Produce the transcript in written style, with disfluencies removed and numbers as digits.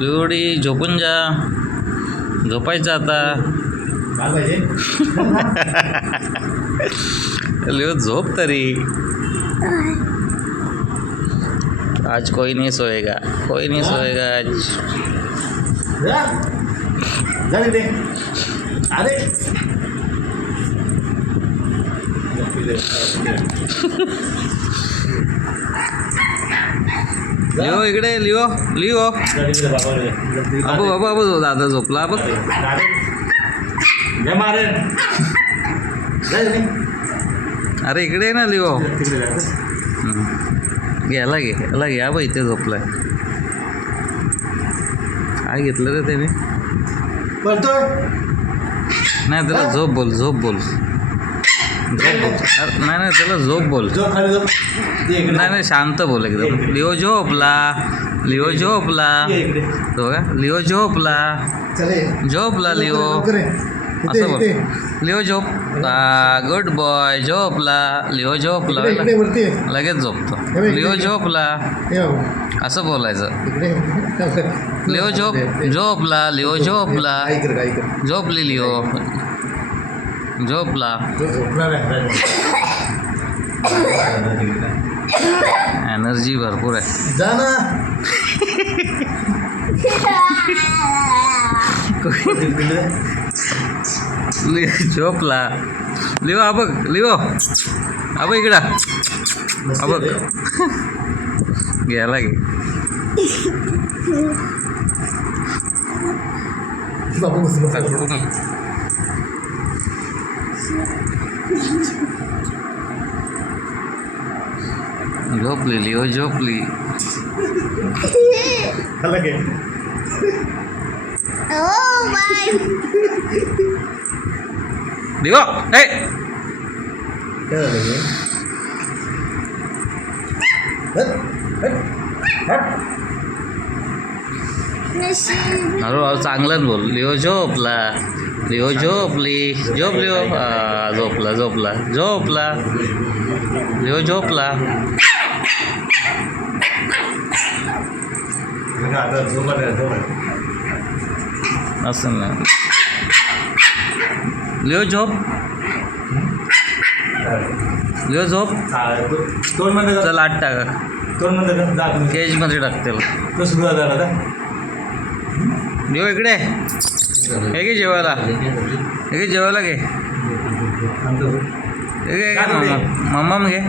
लिओडी झोपून जा, झोपायचं आता. लिओ झोप तरी. आज कोई नहीं सोएगा, कोई नहीं सोएगा आज. अरे लिओ इकडे, लिओ लिओ. अबो बाबा अबो दादा झोपला बघ. अरे इकडे ये ना लिओ. घ्यायला घे, याला घ्या बा, इथे झोपलाय. काय घेतलं रे त्याने? नाही त्याला झोप बोल, झोप बोल, झोप बोल. नाही नाही त्याला झोप बोल. नाही नाही शांत बोल एकदम. लिओ झोपला, लिओ झोपला. तो का लिओ झोपला, झोपला लिओ. असं बोल, लिओ झोप. गुड बॉय, झोपला लिओ, झोपला. लगेच झोपतो. लिओ झोपला असं बोलायचं. लिओ झोप, झोपला लिओ, झोपला. झोपली लिओ, झोपला. एनर्जी भरपूर आहे. जा ना. झोपला लिओ. हा बघ लिओ, हा बघ इकडं, हा बघ. घ्यायला घे. झोपली लिओ, झोपली. लिओ ए हळूहळू चांगलं बोल. लिओ झोपला, लिओ झोपली, झोप लिओ. झोपला झोपला झोपला लिओ, झोपला. असं ना लिओ झोप, लिओ झोप. चल आठ टाका, केज मध्ये टाक त्याला. लिओ इकडे हे घे जेवायला, हे घे जेवायला घे. हे घे मम्मा घे.